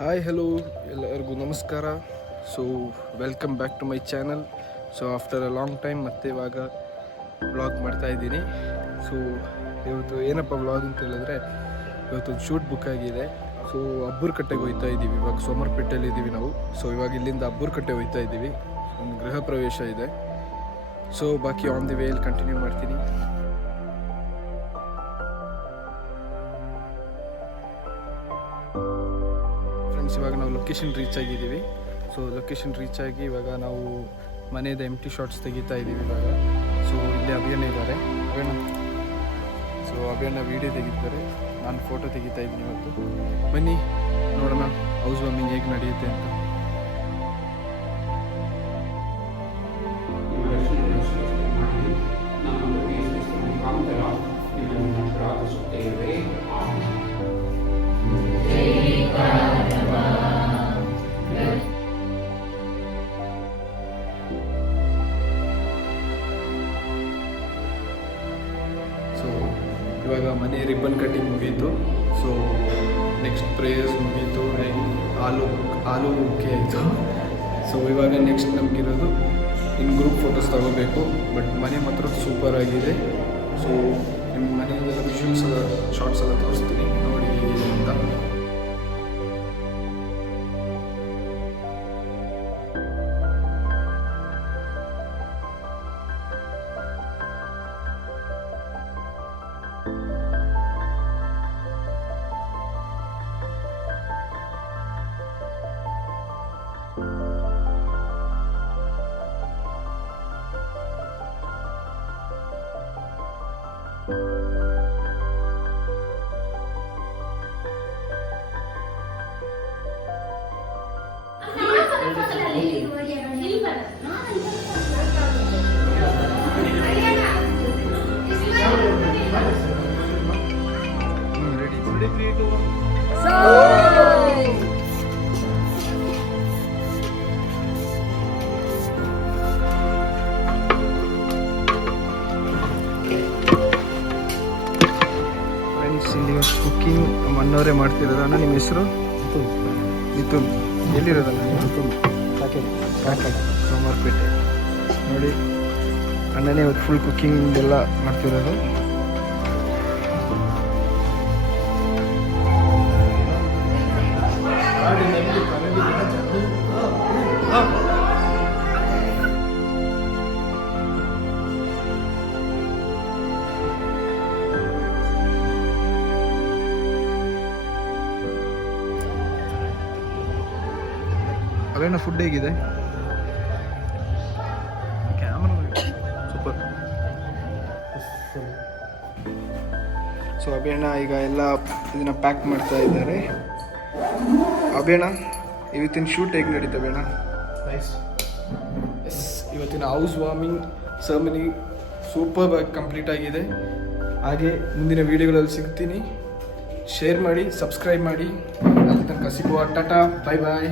Hi hello ಎಲ್ಲರಿಗೂ ನಮಸ್ಕಾರ. So welcome back to my channel. So after a long time ಮತ್ತೆ ಇವಾಗ vlog ಮಾಡ್ತಾಯಿದ್ದೀನಿ. ಸೊ ಇವತ್ತು ಏನಪ್ಪ ವ್ಲಾಗ್ ಅಂತ ಹೇಳಿದ್ರೆ, ಇವತ್ತೊಂದು ಶೂಟ್ ಬುಕ್ ಆಗಿದೆ. ಸೊ ಅಬ್ಬೂರ್ಕಟ್ಟೆಗೆ ಹೋಗ್ತಾ ಇದ್ದೀವಿ. ಇವಾಗ ಸೋಮವಾರಪೇಟೆಯಲ್ಲಿ ಇದ್ದೀವಿ ನಾವು. ಸೊ ಇವಾಗ ಇಲ್ಲಿಂದ ಅಬ್ಬೂರ್ಕಟ್ಟೆ ಹೋಗ್ತಾ ಇದ್ದೀವಿ. ಒಂದು ಗೃಹ ಪ್ರವೇಶ ಇದೆ. ಸೊ ಬಾಕಿ ಆನ್ ದಿ ವೇಯಲ್ಲಿ ಕಂಟಿನ್ಯೂ ಮಾಡ್ತೀನಿ. ಇವಾಗ ನಾವು ಲೊಕೇಶನ್ ರೀಚ್ ಆಗಿದ್ದೀವಿ. ಸೊ ಲೊಕೇಶನ್ ರೀಚ್ ಆಗಿ ಇವಾಗ ನಾವು ಮನೆಯದ ಎಂಟಿ ಶಾಟ್ಸ್ ತೆಗಿತಾ ಇದ್ದೀವಿ ಇವಾಗ. ಸೊ ಇಲ್ಲಿ ಅಭಿಯಣ್ಣ ಇದ್ದಾರೆ. ಅಭಿಯಣ್ಣ ವೀಡಿಯೋ ತೆಗಿತಾರೆ, ನಾನು ಫೋಟೋ ತೆಗಿತಾ ಇದ್ದೀನಿ ಇವತ್ತು. ಬನ್ನಿ ನೋಡೋಣ ಹೌಸ್ ವಾರ್ಮಿಂಗ್ ಹೇಗೆ ನಡೆಯುತ್ತೆ ಅಂತ. ಇವಾಗ ಮನೆ ರಿಬ್ಬನ್ ಕಟ್ಟಿಂಗ್ ಮುಗೀತು. ಸೊ ನೆಕ್ಸ್ಟ್ ಪ್ರೇಯರ್ಸ್ ಮುಗೀತು, ಆಲೂ ಮುಖ್ಯ ಆಯಿತು. ಸೊ ಇವಾಗ ನೆಕ್ಸ್ಟ್ ನಮಗಿರೋದು ಇನ್ನು ಗ್ರೂಪ್ ಫೋಟೋಸ್ ತಗೋಬೇಕು. ಬಟ್ ಮನೆ ಮಾತ್ರ ಸೂಪರ್ ಆಗಿದೆ. ಸೊ ನಿಮ್ಮ ಮನೆಯದೆಲ್ಲ ವಿಷುವಲ್ಸ್ ಎಲ್ಲ ಶಾರ್ಟ್ಸ್ ಎಲ್ಲ ತೋರಿಸ್ತೀನಿ, ನೋಡಿ ಹೇಗಿದೆ ಅಂತ. ಇಲ್ಲಿ ಕುಕ್ಕಿಂಗ್ ನಮ್ಮ ಅಣ್ಣವರೇ ಮಾಡ್ತಿರೋದು. ಅಣ್ಣ ನಿಮ್ಮ ಹೆಸರು? ಮಿಥುನ್. ಎಲ್ಲಿರೋದಲ್ಲ ನೀವು? ಸೋಮವಾರಪೇಟೆ. ನೋಡಿ ಅಣ್ಣನೇ ಇವತ್ತು ಫುಲ್ ಕುಕ್ಕಿಂಗ್ ಎಲ್ಲ ಮಾಡ್ತಿರೋದು. ಅವೇನ ಫುಡ್ ಹೇಗಿದೆ? ಸೂಪರ್. ಸೊ ಅಭಿಯಣ್ಣ ಈಗ ಎಲ್ಲ ಇದನ್ನ ಪ್ಯಾಕ್ ಮಾಡ್ತಾ ಇದ್ದಾರೆ. ಅಭಿಯಣ್ಣ ಇವತ್ತಿನ ಶೂಟ್ ಹೇಗೆ ನಡೀತವೆ ಅಣ್ಣ? ಎಸ್, ಇವತ್ತಿನ ಹೌಸ್ ವಾರ್ಮಿಂಗ್ ಸೆರೆಮನಿ ಸೂಪರ್ ಆಗಿ ಕಂಪ್ಲೀಟ್ ಆಗಿದೆ. ಹಾಗೆ ಮುಂದಿನ ವೀಡಿಯೋಗಳಲ್ಲಿ ಸಿಗ್ತೀನಿ. ಶೇರ್ ಮಾಡಿ, ಸಬ್ಸ್ಕ್ರೈಬ್ ಮಾಡಿ. ಅಲ್ಲಿ ತನಕ ಸಿಗುವ. ಟಾಟಾ, ಬಾಯ್ ಬಾಯ್.